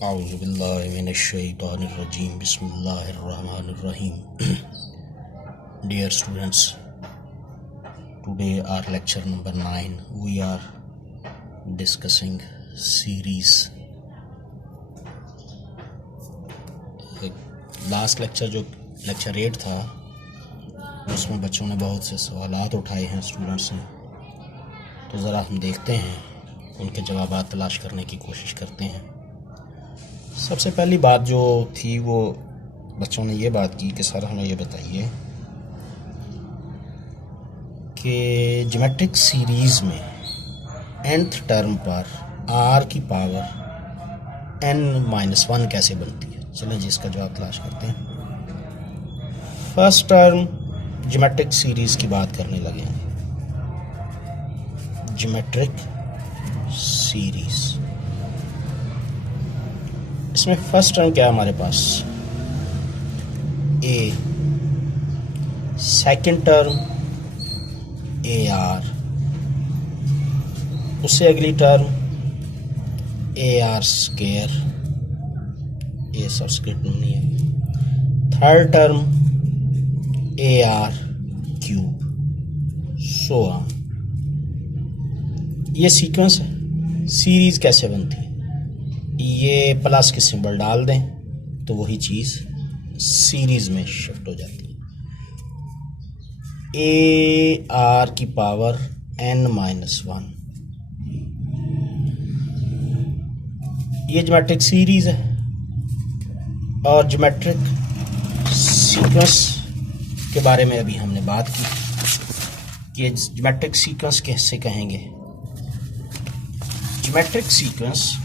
Auzubillahiminash-shaytanir-rajim. Bismillahir-rahmanir-rahim. Dear students, today our lecture number 9. We are discussing series. Last lecture जो lecture 8 था उसमें बच्चों ने बहुत से सवालात उठाए हैं स्टूडेंट्स ने, तो ज़रा हम देखते हैं, उनके जवाबात तलाश करने की कोशिश करते हैं। सबसे पहली बात जो थी वो बच्चों ने ये बात की कि सर हमें ये बताइए कि ज्योमेट्रिक सीरीज़ में nth टर्म पर r की पावर n-1 कैसे बनती है। चलें जी इसका जवाब तलाश करते हैं। फर्स्ट टर्म ज्योमेट्रिक सीरीज़ की बात करने लगे हैं। ज्योमेट्रिक सीरीज़, इसमें फर्स्ट टर्म क्या है हमारे पास, a, सेकंड टर्म AR, उससे अगली टर्म AR स्क्वायर, ये सबस्क्रिप्ट नहीं है, third term AR cube, so on. ये सीक्वेंस है। सीरीज़ कैसे बनती है, ये प्लस के सिंबल डाल दें तो वही चीज़ सीरीज़ में शिफ्ट हो जाती है। AR की पावर n-1, ये ज्योमेट्रिक सीरीज़ है। और ज्योमेट्रिक सीक्वेंस के बारे में अभी हमने बात की कि ज्योमेट्रिक सीक्वेंस कैसे कहेंगे। Geometric sequence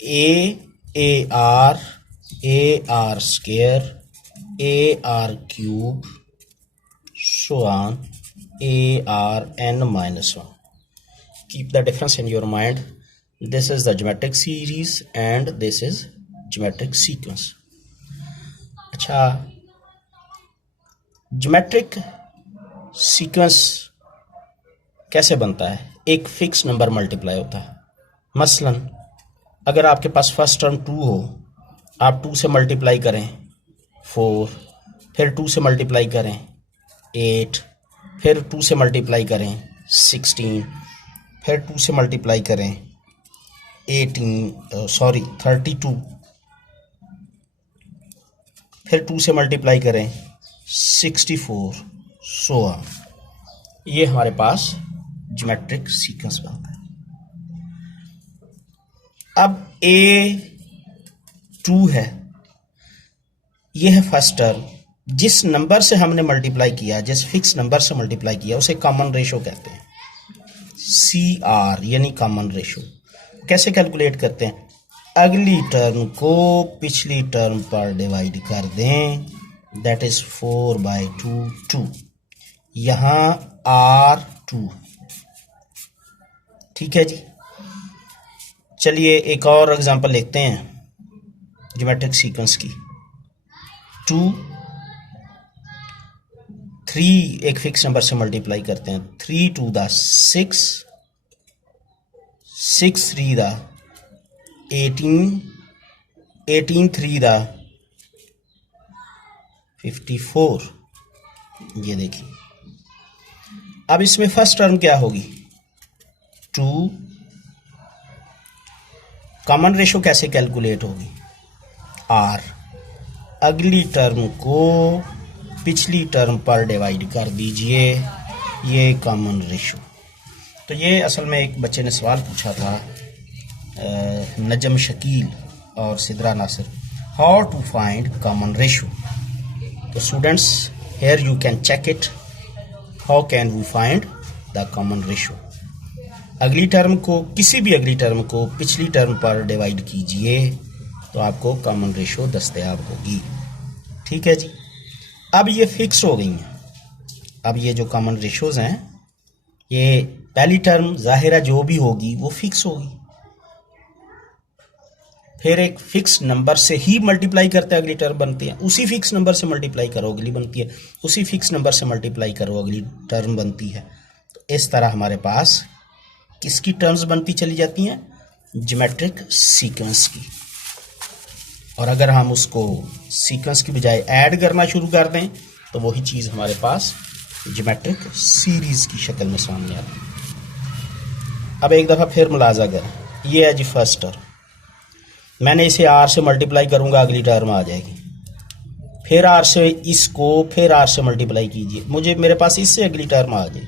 AR square, AR cube, so on, AR n-1. Keep the difference in your mind. This is the geometric series and this is geometric sequence. अच्छा, geometric sequence कैसे बनता है, एक फिक्स नंबर मल्टीप्लाई होता है। मसलन अगर आपके पास फर्स्ट टर्म 2 हो, आप 2 से मल्टीप्लाई करें 4, फिर 2 से मल्टीप्लाई करें 8, फिर 2 से मल्टीप्लाई करें 16, फिर 2 से मल्टीप्लाई करें 32, फिर 2 से मल्टीप्लाई करें 64, सो ऑन। ये हमारे पास ज्योमेट्रिक सीक्वेंस बनता है। अब A2 है, ये है फर्स्ट टर्म। जिस नंबर से हमने मल्टीप्लाई किया, जिस फिक्स नंबर से मल्टीप्लाई किया, उसे कॉमन रेशो कहते हैं, CR यानी कॉमन रेशो। कैसे कैलकुलेट करते हैं, अगली टर्म को पिछली टर्म पर डिवाइड कर दें, दैट इज 4/2, यहाँ R2। ठीक है जी। चलिए एक और एग्जांपल लेते हैं ज्योमेट्रिक सीक्वेंस की। 2, 3 एक फिक्स नंबर से मल्टीप्लाई करते हैं, 3 2 6, 6 3 18, 18 3 54। ये देखिए, अब इसमें फर्स्ट टर्म क्या होगी, 2। कॉमन रेशो कैसे कैलकुलेट होगी, R। अगली टर्म को पिछली टर्म पर डिवाइड कर दीजिए, ये कॉमन रेशो। तो ये असल में एक बच्चे ने सवाल पूछा था, नजम शकील और Sidra Nasir, how to find common ratio. तो students, here you can check it, how can we find the common ratio. अगली टर्म को, किसी भी अगली टर्म को पिछली टर्म पर डिवाइड कीजिए तो आपको कॉमन रेशो दस्तयाब होगी। ठीक है जी। अब ये फिक्स हो गई हैं। अब ये जो कॉमन रेशोज़ हैं, ये पहली टर्म ज़ाहिरा जो भी होगी वो फिक्स होगी, फिर एक फिक्स नंबर से ही मल्टीप्लाई करते हैं अगली टर्म बनती है, उसी फिक्स नंबर से मल्टीप्लाई करो अगली बनती है, उसी फिक्स नंबर से मल्टीप्लाई करो अगली टर्म बनती है। तो इस तरह हमारे पास किसकी टर्म्स बनती चली जाती हैं? ज्योमेट्रिक सीक्वेंस की। और अगर हम उसको सीक्वेंस की बजाय ऐड करना शुरू कर दें तो वही चीज़ हमारे पास ज्योमेट्रिक सीरीज़ की शक्ल में सामने आती है। अब एक दफ़ा फिर मुलाजा करें, ये है जी फर्स्ट टर्म, मैंने इसे आर से मल्टीप्लाई करूँगा, अगली टर्म आ जाएगी। फिर आर से इसको फिर आर से मल्टीप्लाई कीजिए, मुझे मेरे पास इससे अगली टर्म आ जाएगी।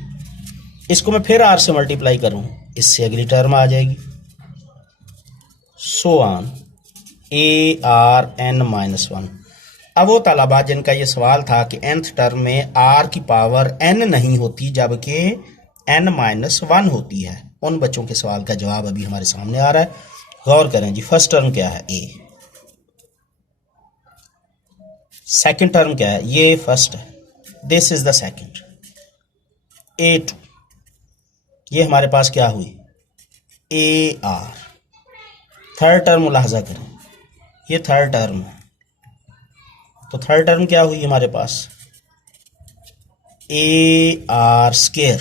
इसको मैं फिर आर से मल्टीप्लाई करूँ, इससे अगली टर्म आ जाएगी। So on A are N minus one. अब वो तलबा जिनका ये सवाल था कि nth टर्म में आर की पावर n नहीं होती जबकि n माइनस वन होती है, उन बच्चों के सवाल का जवाब अभी हमारे सामने आ रहा है। गौर करें जी, फर्स्ट टर्म क्या है? a। सेकंड टर्म क्या है? ये फर्स्ट है, this is the second, a2। ये हमारे पास क्या हुई? A R. थर्ड टर्म मुलाहजा करें, ये थर्ड टर्म है, तो थर्ड टर्म क्या हुई हमारे पास? A r square.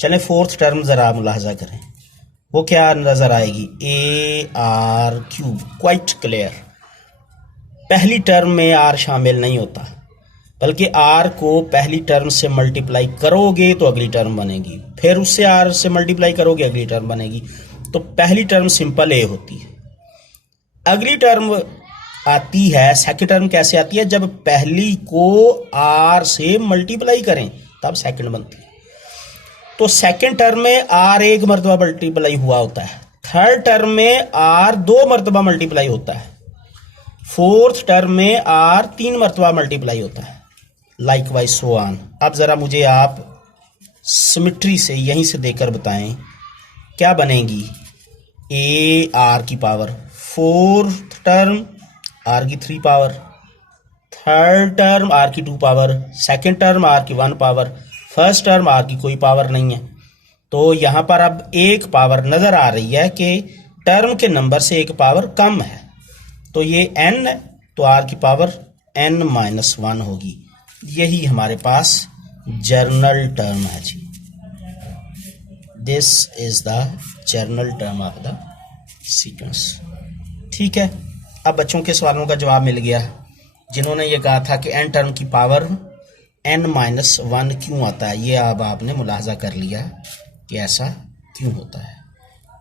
चलें फोर्थ टर्म ज़रा मुलाहजा करें, वो क्या नज़र आएगी? A r cube. Quite clear, पहली टर्म में आर शामिल नहीं होता, बल्कि आर को पहली टर्म से मल्टीप्लाई करोगे तो अगली टर्म बनेगी, फिर उससे आर से मल्टीप्लाई करोगे अगली टर्म बनेगी। तो पहली टर्म सिंपल ए होती है, अगली टर्म आती है, सेकंड टर्म कैसे आती है? जब पहली को आर से मल्टीप्लाई करें तब सेकंड बनती है। तो सेकंड टर्म में आर एक मरतबा मल्टीप्लाई हुआ होता है, थर्ड टर्म में आर दो मरतबा मल्टीप्लाई होता है, फोर्थ टर्म में आर तीन मरतबा मल्टीप्लाई होता है, लाइक वाइज सो ऑन। अब ज़रा मुझे आप सिमिट्री से यहीं से देकर बताएं क्या बनेगी? ए आर की पावर, फोर्थ टर्म आर की 3 पावर, थर्ड टर्म आर की 2 पावर, सेकंड टर्म आर की 1 पावर, फर्स्ट टर्म आर की कोई पावर नहीं है। तो यहाँ पर अब एक पावर नज़र आ रही है कि टर्म के नंबर से एक पावर कम है, तो ये n है, तो आर की पावर n माइनस 1 होगी। यही हमारे पास जर्नल टर्म है जी, this is the general term of the sequence. ठीक है, अब बच्चों के सवालों का जवाब मिल गया। जिन्होंने ये कहा था कि n टर्म की पावर n माइनस 1 क्यों आता है, ये अब आपने मुलाहजा कर लिया कि ऐसा क्यों होता है।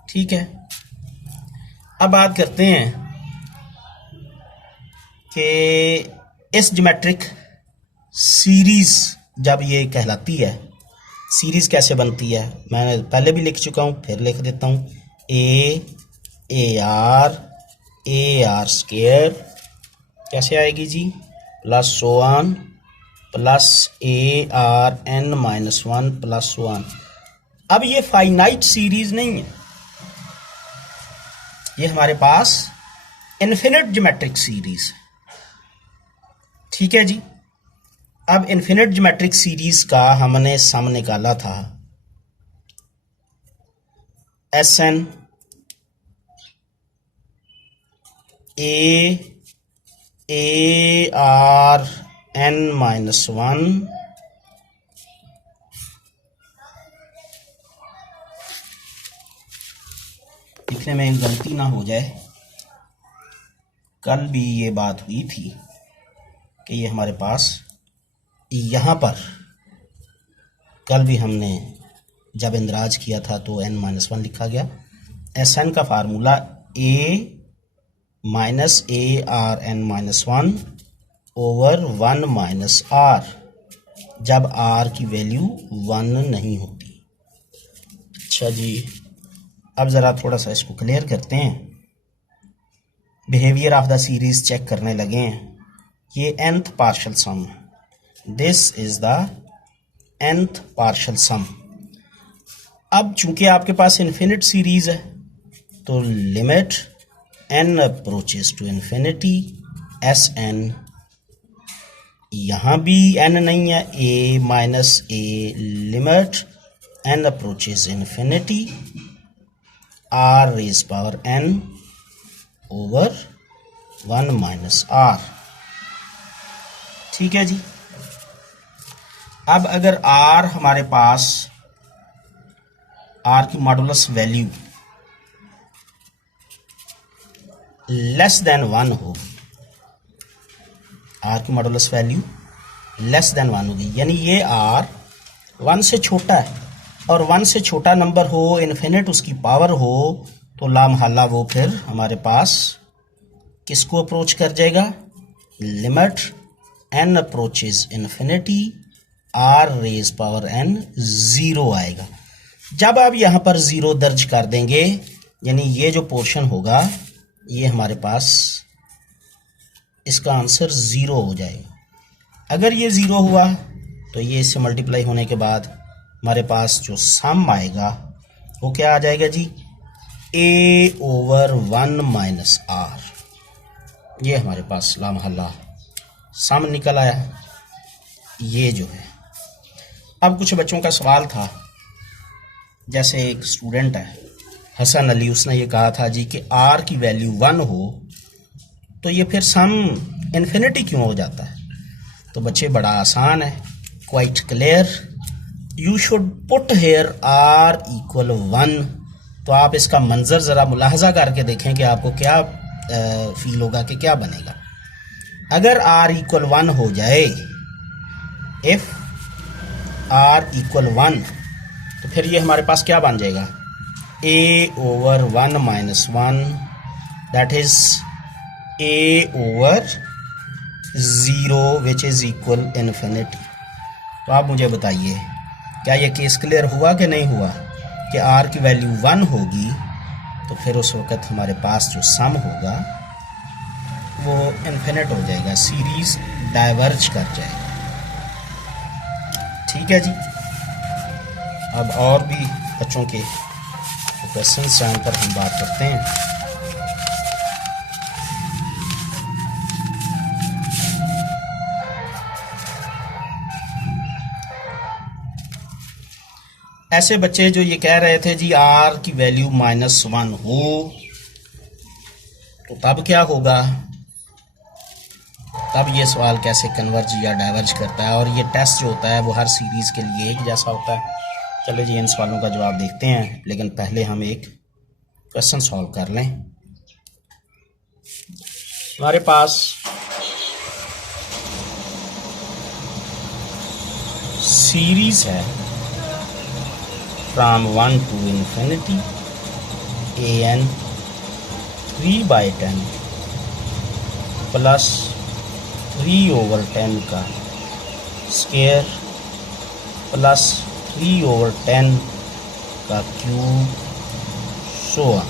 ठीक है, अब बात करते हैं कि इस ज्योमेट्रिक सीरीज जब ये कहलाती है, सीरीज कैसे बनती है मैंने पहले भी लिख चुका हूँ, फिर लिख देता हूँ। ए आर स्केयर कैसे आएगी जी? Plus so on plus a are N minus 1 plus so on. अब ये फाइनाइट सीरीज नहीं है, ये हमारे पास इन्फिनिट ज्योमेट्रिक सीरीज। ठीक है जी, अब इन्फिनिट ज्योमेट्रिक सीरीज का हमने सम निकाला था S N A are N minus 1 लिखने में एक गलती ना हो जाए, कल भी ये बात हुई थी कि ये हमारे पास यहाँ पर कल भी हमने जब इंदराज किया था तो n माइनस 1 लिखा गया। एस एन का formula A minus A are N minus 1 over 1 minus R, जब आर की वैल्यू 1 नहीं होती। अच्छा जी, अब ज़रा थोड़ा सा इसको क्लियर करते हैं, behaviour of the series check करने लगे हैं। ये nth partial sum, this is the nth partial sum. अब चूंकि आपके पास इन्फिनिट सीरीज है तो limit n approaches to infinity S n, यहाँ भी n नहीं है, a minus a limit n approaches infinity r raise power n over 1 minus r। ठीक है जी, अब अगर r हमारे पास आर की मॉडुलस वैल्यू लेस देन 1 हो, आर की मॉडुलस वैल्यू लेस देन 1 होगी, यानी ये आर 1 से छोटा है और 1 से छोटा नंबर हो, इन्फिनिट उसकी पावर हो, तो लामहल्ला वो फिर हमारे पास किसको अप्रोच कर जाएगा, limit N approaches infinity R raise power N 0 आएगा। जब आप यहाँ पर 0 दर्ज कर देंगे, यानी ये जो पोर्शन होगा ये हमारे पास इसका आंसर 0 हो जाएगा। अगर ये 0 हुआ तो ये इससे मल्टीप्लाई होने के बाद हमारे पास जो सम आएगा वो क्या आ जाएगा जी, a/1 माइनस आर। ये हमारे पास लामहल्ला सम निकल आया, ये जो है। अब कुछ बच्चों का सवाल था, जैसे एक स्टूडेंट है हसन अली, उसने ये कहा था जी कि आर की वैल्यू 1 हो तो ये फिर सम इन्फिनिटी क्यों हो जाता है। तो बच्चे बड़ा आसान है, quite clear, you should put here R equal 1। तो आप इसका मंजर ज़रा मुलाहजा करके देखें कि आपको क्या फील होगा कि क्या बनेगा। अगर आर इक्वल 1 हो जाए, इफ आर इक्वल 1, तो फिर ये हमारे पास क्या बन जाएगा, a/1 minus 1, that is a/0 which is equal infinity. तो आप मुझे बताइए क्या ये केस क्लियर हुआ कि नहीं हुआ कि आर की वैल्यू 1 होगी तो फिर उस वक़्त हमारे पास जो सम होगा वो इन्फिनिट हो जाएगा, सीरीज डाइवर्ज कर जाएगा। ठीक है जी। अब और भी बच्चों के क्वेश्चंस टाइम पर हम बात करते हैं। ऐसे बच्चे जो ये कह रहे थे जी आर की वैल्यू -1 हो तो तब क्या होगा, तब ये सवाल कैसे कन्वर्ज या डाइवर्ज करता है। और ये टेस्ट जो होता है वो हर सीरीज़ के लिए एक जैसा होता है। चलो जी इन सवालों का जवाब देखते हैं, लेकिन पहले हम एक क्वेश्चन सॉल्व कर लें। हमारे पास सीरीज है from 1 to infinity an 3/10 plus 3/10 का स्क्वायर प्लस 3/10 का क्यूब, सो ऑन।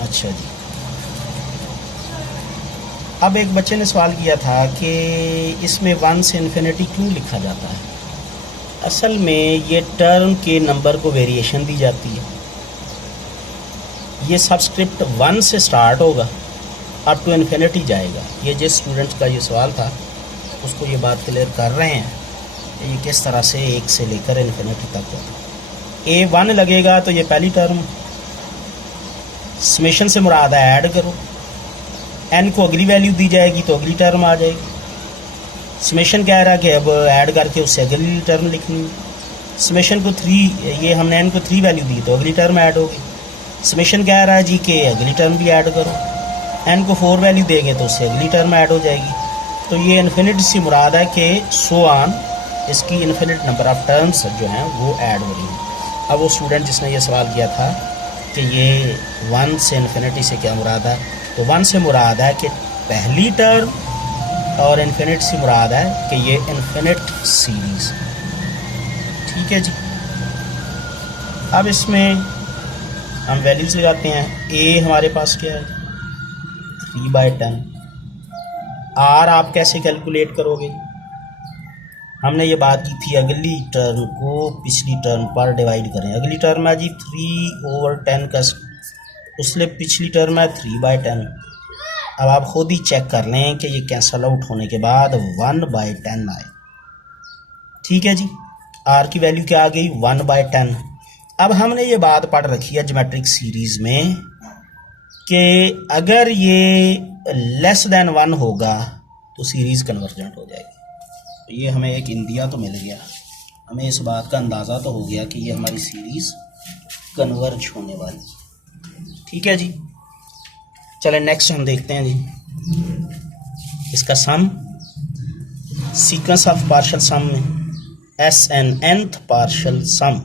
अच्छा जी, अब एक बच्चे ने सवाल किया था कि इसमें 1 से इन्फिनिटी क्यों लिखा जाता है। असल में ये टर्म के नंबर को वेरिएशन दी जाती है। ये सबस्क्रिप्ट 1 से स्टार्ट होगा, अप टू इन्फिनिटी जाएगा। ये जिस स्टूडेंट का ये सवाल था उसको ये बात क्लियर कर रहे हैं कि ये किस तरह से 1 से लेकर इन्फिनिटी तक होगा। A1 लगेगा तो ये पहली टर्म, समेशन से मुराद है ऐड करो, n को अगली वैल्यू दी जाएगी तो अगली टर्म आ जाएगी। समेशन कह रहा है कि अब ऐड करके उससे अगली टर्म लिखनी है। समेशन को 3, ये हमने n को 3 वैल्यू दी तो अगली टर्म ऐड होगी। समेशन कह रहा है जी कि अगली टर्म भी ऐड करो, n को 4 वैल्यू देंगे तो उससे अगली टर्म ऐड हो जाएगी। तो ये इन्फिनिटी से मुराद है कि सो ऑन, इसकी इन्फिनिट नंबर ऑफ टर्म्स जो हैं वो ऐड हो रही हैं। अब वो स्टूडेंट जिसने ये सवाल किया था कि ये 1 से इन्फिनिटी से क्या मुराद है, तो 1 से मुराद है कि पहली टर्म और इन्फिनिट से मुराद है कि ये इन्फिनिट सीरीज। ठीक है जी। अब इसमें हम वैल्यूज लगाते हैं। a हमारे पास क्या है 3/10। r आप कैसे कैलकुलेट करोगे, हमने ये बात की थी अगली टर्म को पिछली टर्म पर डिवाइड करें। अगली टर्म है जी 3/10 का, उससे पिछली टर्म है 3/10। अब आप खुद ही चेक कर लें कि ये कैंसल आउट होने के बाद 1/10 आए। ठीक है जी। r की वैल्यू क्या आ गई 1/10। अब हमने ये बात पढ़ रखी है ज्योमेट्रिक सीरीज में कि अगर ये लेस देन 1 होगा तो सीरीज कन्वर्जेंट हो जाएगी। तो ये हमें एक इंदिया तो मिल गया। हमें इस बात का अंदाज़ा तो हो गया कि ये हमारी सीरीज़ कन्वर्ज होने वाली। ठीक है जी, चलें नेक्स्ट हम देखते हैं जी इसका sum. Sequence of partial sum में S N nth partial sum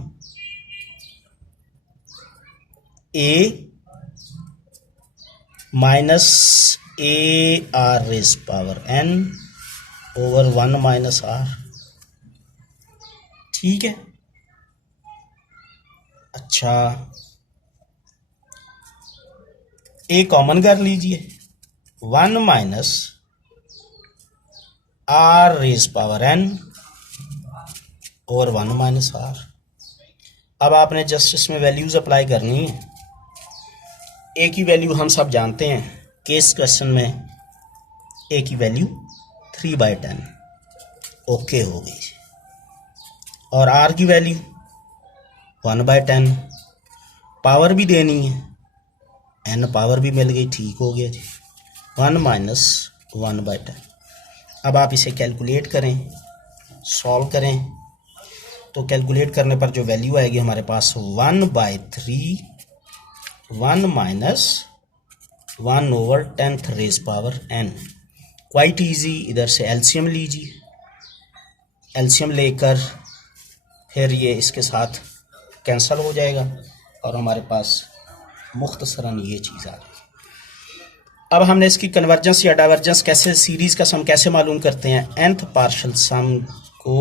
A minus A R raise power N over 1 minus R. ठीक है, अच्छा ए कॉमन कर लीजिए, 1 minus R raise power N और 1 माइनस आर। अब आपने जस्ट इसमें वैल्यूज अप्लाई करनी है। ए की वैल्यू हम सब जानते हैं, केस क्वेश्चन में ए की वैल्यू 3/10 ओके हो गई। और आर की वैल्यू 1/10, पावर भी देनी है, एन पावर भी मिल गई, ठीक हो गया जी। 1 माइनस 1/10। अब आप इसे कैलकुलेट करें, सॉल्व करें, तो कैलकुलेट करने पर जो वैल्यू आएगी हमारे पास 1/3 1 minus 1 over 10th raise power N. Quite easy, इधर से एलसीएम लीजिए, एलसीएम लेकर फिर ये इसके साथ कैंसिल हो जाएगा और हमारे पास मुख्तसरन ये चीज़ आ जाएगी। अब हमने इसकी कन्वर्जेंस या डाइवर्जेंस कैसे, सीरीज़ का सम कैसे मालूम करते हैं। nth पार्शियल सम को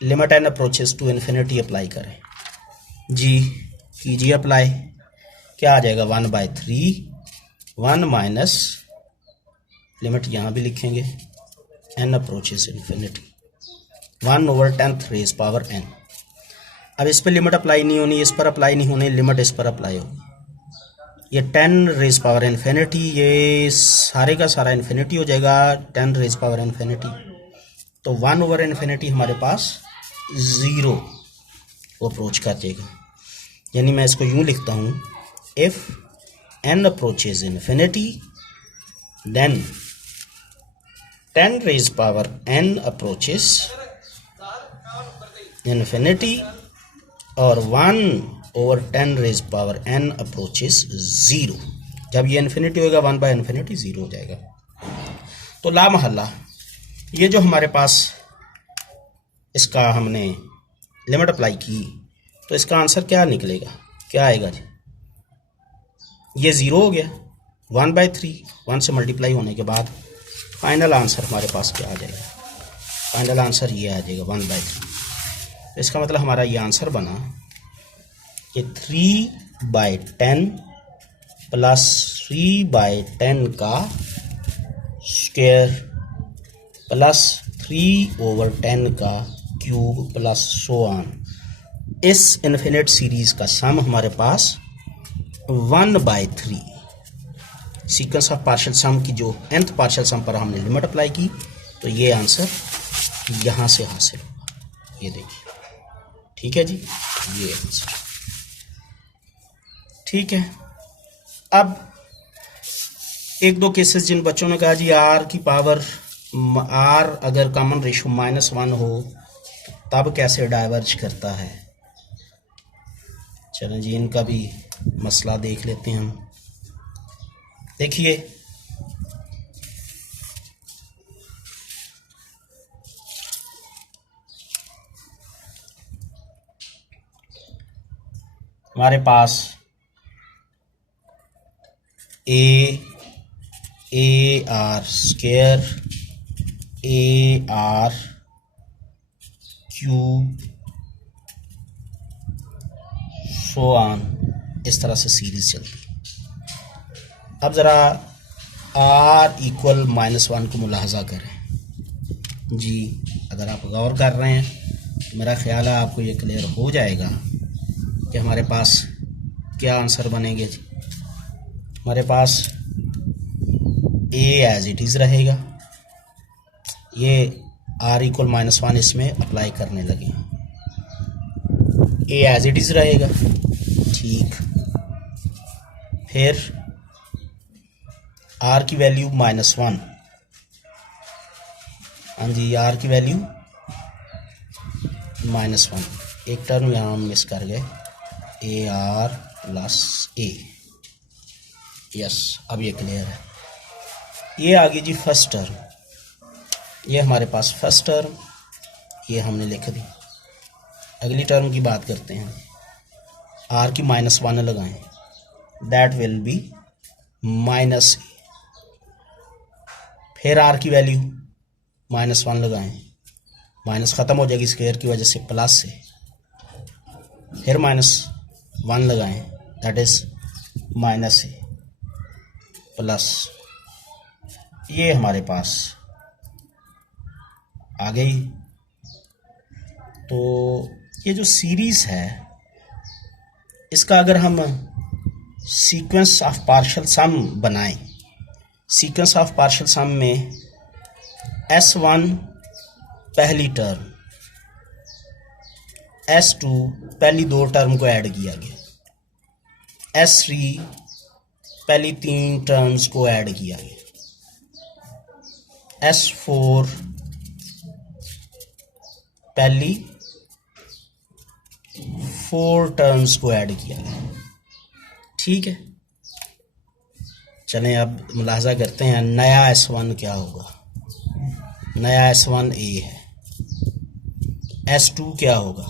limit N approaches to infinity apply करें जी, कीजिए अप्लाई। क्या आ जाएगा 1/3 1 माइनस, लिमिट यहाँ भी लिखेंगे, n approaches infinity 1 over 10th raise power n। अब इस पर लिमिट अप्लाई नहीं होनी, इस पर अप्लाई नहीं होनी, लिमिट इस पर अप्लाई होगी। ये 10 रेज पावर इन्फिनिटी, ये सारे का सारा इन्फिनिटी हो जाएगा, 10 रेज पावर इन्फिनिटी, तो 1 ओवर इन्फिनिटी हमारे पास 0 को अप्रोच कर जाएगा। यानी मैं इसको यूँ लिखता हूँ, if n approaches infinity then 10 raise power n approaches infinity और 1 over 10 raise power n approaches 0। जब ये इन्फिनिटी होगा 1/इन्फिनिटी 0 हो जाएगा। तो ला महल्ला ये जो हमारे पास इसका हमने लिमिट अप्लाई की, तो इसका आंसर क्या निकलेगा, क्या आएगा जी, ये 0 हो गया 1/3, 1 से मल्टीप्लाई होने के बाद फाइनल आंसर हमारे पास क्या आ जाएगा, फाइनल आंसर ये आ जाएगा 1/3। इसका मतलब हमारा ये आंसर बना कि 3/10 प्लस 3/10 का स्क्वायर प्लस 3 ओवर 10 का क्यूब प्लस सो ऑन। इस इन्फिनिट सीरीज़ का सम हमारे पास 1/3 सीक्वेंस ऑफ पार्शियल सम की जो nth पार्शियल सम पर हमने लिमिट अप्लाई की, तो ये आंसर यहाँ से हासिल होगा। ये देखिए, ठीक है जी, ये आंसर ठीक है। अब एक दो केसेस जिन बच्चों ने कहा जी आर की पावर आर अगर कॉमन रेशो -1 हो तब कैसे डाइवर्ज करता है, चलें जी इनका भी मसला देख लेते हैं हम। देखिए हमारे पास a r square a r cube so on, इस तरह से सीरीज चलती। अब ज़रा आर इक्वल -1 को मुलाहजा करें जी। अगर आप गौर कर रहे हैं तो मेरा ख्याल है आपको ये क्लियर हो जाएगा कि हमारे पास क्या आंसर बनेंगे जी। हमारे पास ए एज इट इज़ रहेगा, ये आर इक्वल -1 इसमें अप्लाई करने लगे, ए एज इट इज़ रहेगा, ठीक। फिर आर की वैल्यू -1, हाँ जी आर की वैल्यू -1, एक टर्म यहाँ हम मिस कर गए, AR प्लस A। यस, अब ये क्लियर है। ये आ गई जी फर्स्ट टर्म, ये हमारे पास फर्स्ट टर्म, ये हमने लिख दी। अगली टर्म की बात करते हैं, R की -1 लगाएं, दैट विल बी -A। फिर R की वैल्यू -1 लगाएं, माइनस ख़त्म हो जाएगी स्क्वायर की वजह से, प्लस से, फिर -1 लगाएं, दैट इज़ -A प्लस, ये हमारे पास आ गई। तो ये जो सीरीज़ है, इसका अगर हम सीक्वेंस ऑफ पार्शियल सम बनाएं, सीक्वेंस ऑफ पार्शियल सम में S1 पहली टर्म, S2 पहली 2 टर्म को ऐड किया गया, S3 पहली 3 टर्म्स को ऐड किया गया, S4 पहली 4 टर्म्स को ऐड किया गया। ठीक है, चलें अब मुलाहजा करते हैं नया S1 क्या होगा। नया S1 A है, S2 क्या होगा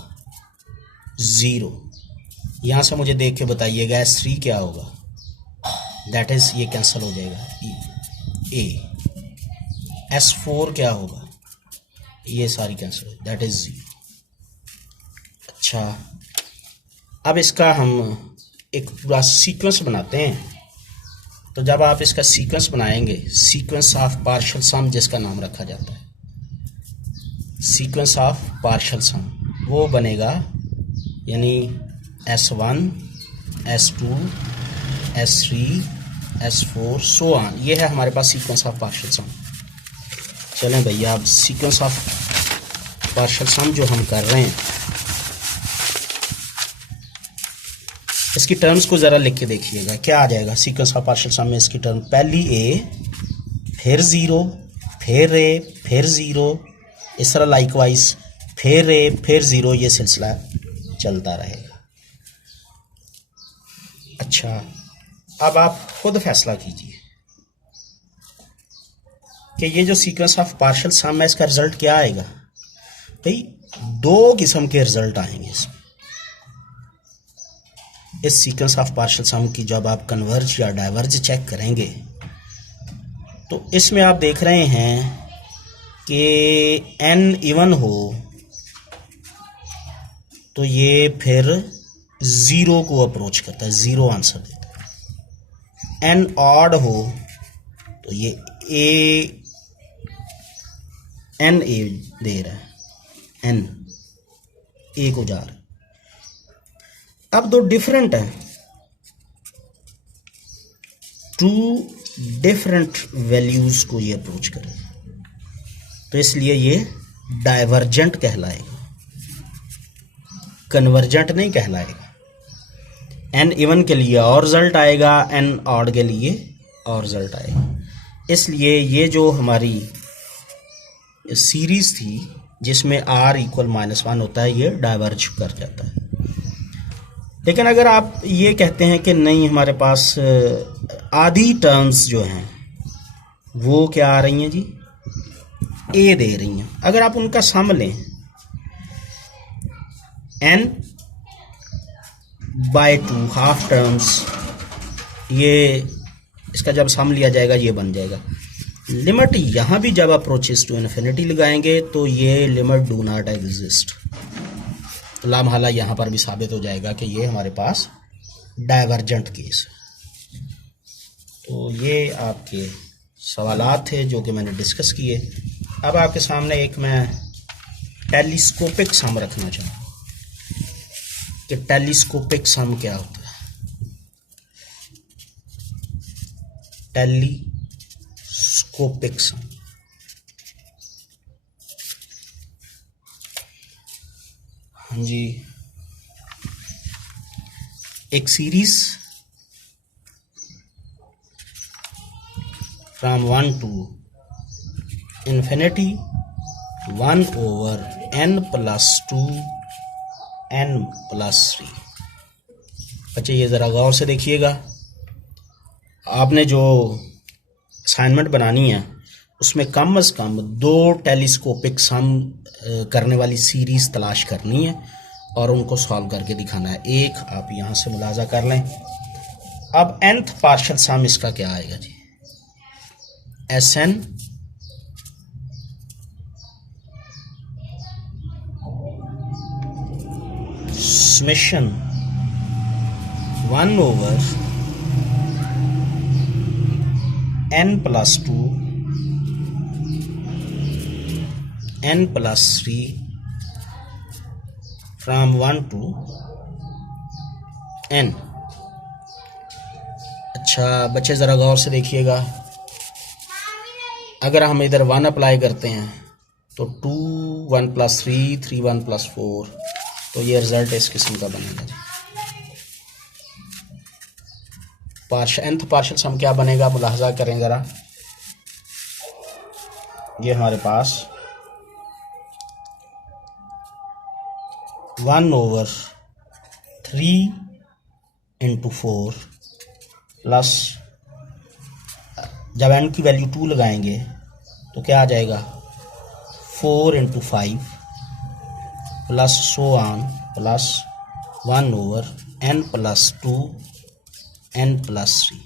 0, यहाँ से मुझे देख के बताइएगा S3 क्या होगा, दैट इज़ ये कैंसिल हो जाएगा A। S4 क्या होगा, ये सारी कैंसिल हो, दैट इज़ 0। अच्छा, अब इसका हम एक पूरा सीक्वेंस बनाते हैं। तो जब आप इसका सीक्वेंस बनाएंगे, सीक्वेंस ऑफ पार्शियल सम जिसका नाम रखा जाता है, सीक्वेंस ऑफ पार्शियल सम, वो बनेगा यानी S1 S2 S3 S4 so on. ये है हमारे पास सीक्वेंस ऑफ पार्शियल सम। चलें भैया, अब सीक्वेंस ऑफ पार्शियल सम जो हम कर रहे हैं, इसकी टर्म्स को ज़रा लिख के देखिएगा क्या आ जाएगा। सीक्वेंस ऑफ पार्शियल सम में इसकी टर्म पहली A, फिर 0, फिर A, फिर 0, इस तरह लाइकवाइज फिर A, फिर 0, ये सिलसिला चलता रहेगा। अच्छा, अब आप खुद फैसला कीजिए कि ये जो सीक्वेंस ऑफ पार्शियल सम है, इसका रिजल्ट क्या आएगा। भाई 2 किस्म के रिजल्ट आएंगे इसमें। इस सीक्वेंस ऑफ पार्शियल सम की जब आप कन्वर्ज या डाइवर्ज चेक करेंगे, तो इसमें आप देख रहे हैं कि n इवन हो तो ये फिर 0 को अप्रोच करता है, 0 आंसर देता है। n ऑड हो तो ये n a दे रहा है, n a को जा रहा है। अब 2 डिफरेंट हैं, 2 डिफरेंट वैल्यूज को ये अप्रोच करें, तो इसलिए ये डाइवर्जेंट कहलाएगा, कन्वर्जेंट नहीं कहलाएगा। n इवन के लिए और रिजल्ट आएगा, n ऑड के लिए और रिजल्ट आएगा। इसलिए ये जो हमारी सीरीज थी जिसमें r = -1 होता है, ये डाइवर्ज कर जाता है। लेकिन अगर आप ये कहते हैं कि नहीं, हमारे पास आधी टर्म्स जो हैं वो क्या आ रही हैं जी, A दे रही हैं, अगर आप उनका सम लें n/2 हाफ टर्म्स, ये इसका जब सम लिया जाएगा ये बन जाएगा। लिमिट यहाँ भी जब अप्रोचेस टू इन्फिनिटी लगाएंगे तो ये लिमिट डू नॉट एग्जिस्ट, तो लामहला यहाँ पर भी साबित हो जाएगा कि ये हमारे पास डाइवर्जेंट केस है। तो ये आपके सवालात थे जो कि मैंने डिस्कस किए। अब आपके सामने एक मैं टेलीस्कोपिक सम रखना चाहूँ कि टेलीस्कोपिक सम क्या होता है। टेलीस्कोपिक सम, हाँ जी, एक series from 1 to infinity 1/n n plus 2 n plus 3। बच्चे ये ज़रा गौर से देखिएगा, आपने जो असाइनमेंट बनानी है उसमें कम से कम 2 टेलीस्कोपिक सम करने वाली सीरीज़ तलाश करनी है और उनको सॉल्व करके दिखाना है। एक आप यहाँ से मुलाजा कर लें। अब nth पार्शियल सम इसका क्या आएगा जी? Sn summation 1 over n plus 2 n plus 3 from 1 to n। अच्छा बच्चे ज़रा गौर से देखिएगा, अगर हम इधर 1 अप्लाई करते हैं तो 2 1 प्लस 3 3 1 प्लस 4, तो ये रिजल्ट इस किस्म का बनेगा जी। nth पार्शियल सम क्या बनेगा, मुलाहजा करें ज़रा। ये हमारे पास 1 ओवर 3 इंटू 4 प्लस, जब n की वैल्यू 2 लगाएंगे तो क्या आ जाएगा, 4 into 5 plus so on plus 1 over n plus 2 n plus 3।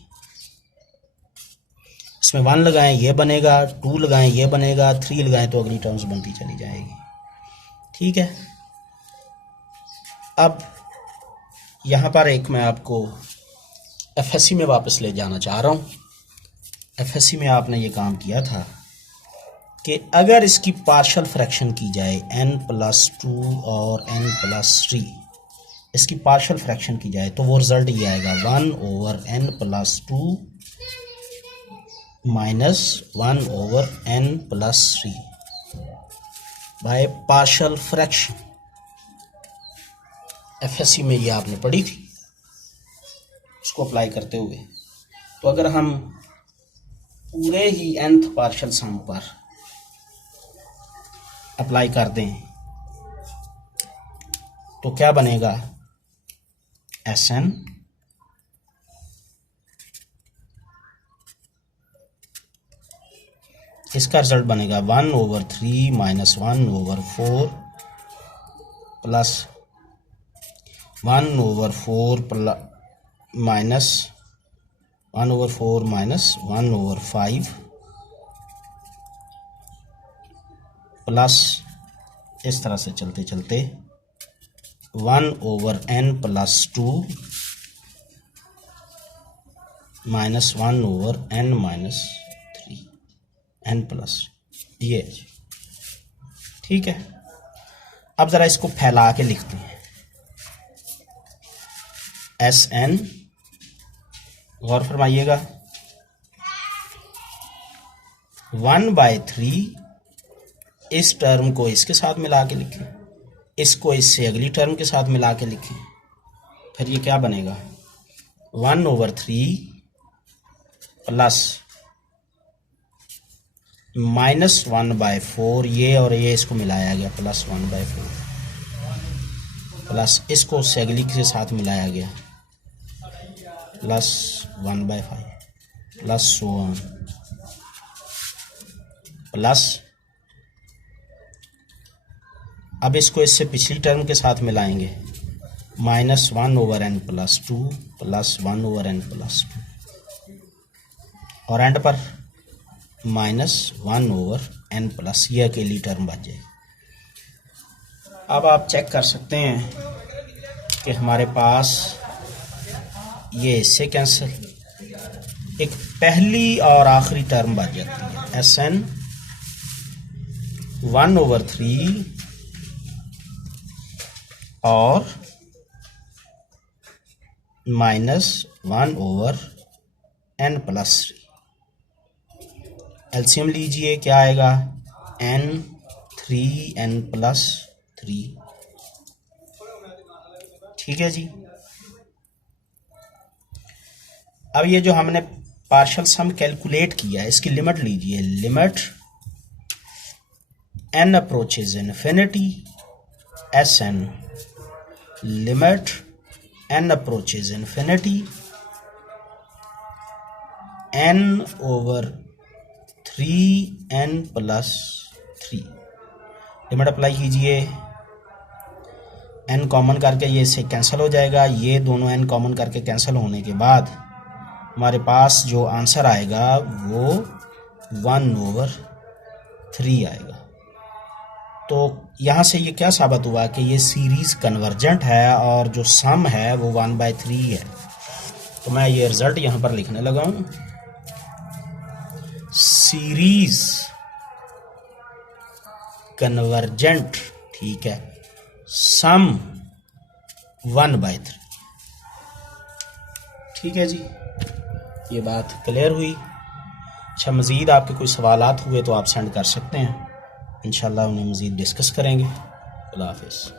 इसमें 1 लगाएं ये बनेगा, 2 लगाएं ये बनेगा, 3 लगाएं तो अगली टर्म्स बनती चली जाएगी। ठीक है, अब यहाँ पर एक मैं आपको एफएससी में वापस ले जाना चाह रहा हूँ। एफएससी में आपने ये काम किया था कि अगर इसकी पार्शियल फ्रैक्शन की जाए n प्लस 2 और n प्लस 3, इसकी पार्शियल फ्रैक्शन की जाए तो वो रिजल्ट ये आएगा 1 over n plus 2 minus 1 over n plus 3 by partial fraction. FSc में ये आपने पढ़ी थी, उसको अप्लाई करते हुए तो अगर हम पूरे ही nth पार्शियल सम पर अप्लाई कर दें तो क्या बनेगा, Sn इसका रिजल्ट बनेगा 1 over 3 minus 1 over 4 plus 1 over 4 minus 1 over 4 minus 1 over 5 plus, इस तरह से चलते चलते 1 over n plus 2 minus 1 over n minus 3 n plus, ये। ठीक है, अब ज़रा इसको फैला के लिखते हैं। Sn, गौर फरमाइएगा, 1/3 इस टर्म को इसके साथ मिला के लिखें, इसको इससे अगली टर्म के साथ मिला के लिखें, फिर ये क्या बनेगा, 1 ओवर 3 प्लस माइनस 1/4, ये और ये इसको मिलाया गया प्लस 1/4 प्लस इसको उससे अगली के साथ मिलाया गया plus 1/5 plus so on plus, अब इसको इससे पिछली टर्म के साथ मिलाएंगे, minus 1 over n plus 2 plus 1 over n plus 2 और एंड पर माइनस 1 ओवर n प्लस, ये अकेली टर्म बच जाएगी। अब आप चेक कर सकते हैं कि हमारे पास ये इससे कैंसिल, एक पहली और आखिरी टर्म बच जाती है, Sn 1 ओवर 3 और minus 1 over n plus 3। LCM लीजिए, क्या आएगा, n 3n प्लस 3। ठीक है जी। अब ये जो हमने पार्शियल सम कैलकुलेट किया है, इसकी लिमिट लीजिए, limit n approaches infinity, Sn limit n approaches infinity, n over 3n plus 3, limit apply कीजिए, n कॉमन करके ये इससे कैंसिल हो जाएगा, ये दोनों n कॉमन करके कैंसिल होने के बाद हमारे पास जो आंसर आएगा वो 1/3 आएगा। तो यहाँ से ये क्या साबित हुआ कि ये सीरीज़ कन्वर्जेंट है और जो सम है वो 1/3 है। तो मैं ये रिजल्ट यहाँ पर लिखने लगा हूँ, सीरीज कन्वर्जेंट, ठीक है, सम 1/3। ठीक है जी, ये बात क्लियर हुई। अच्छा, मज़ीद आपके कोई सवालात हुए तो आप सेंड कर सकते हैं, इंशाल्लाह उन्हें मज़ीद डिस्कस करेंगे। अल्लाह हाफ़िज़।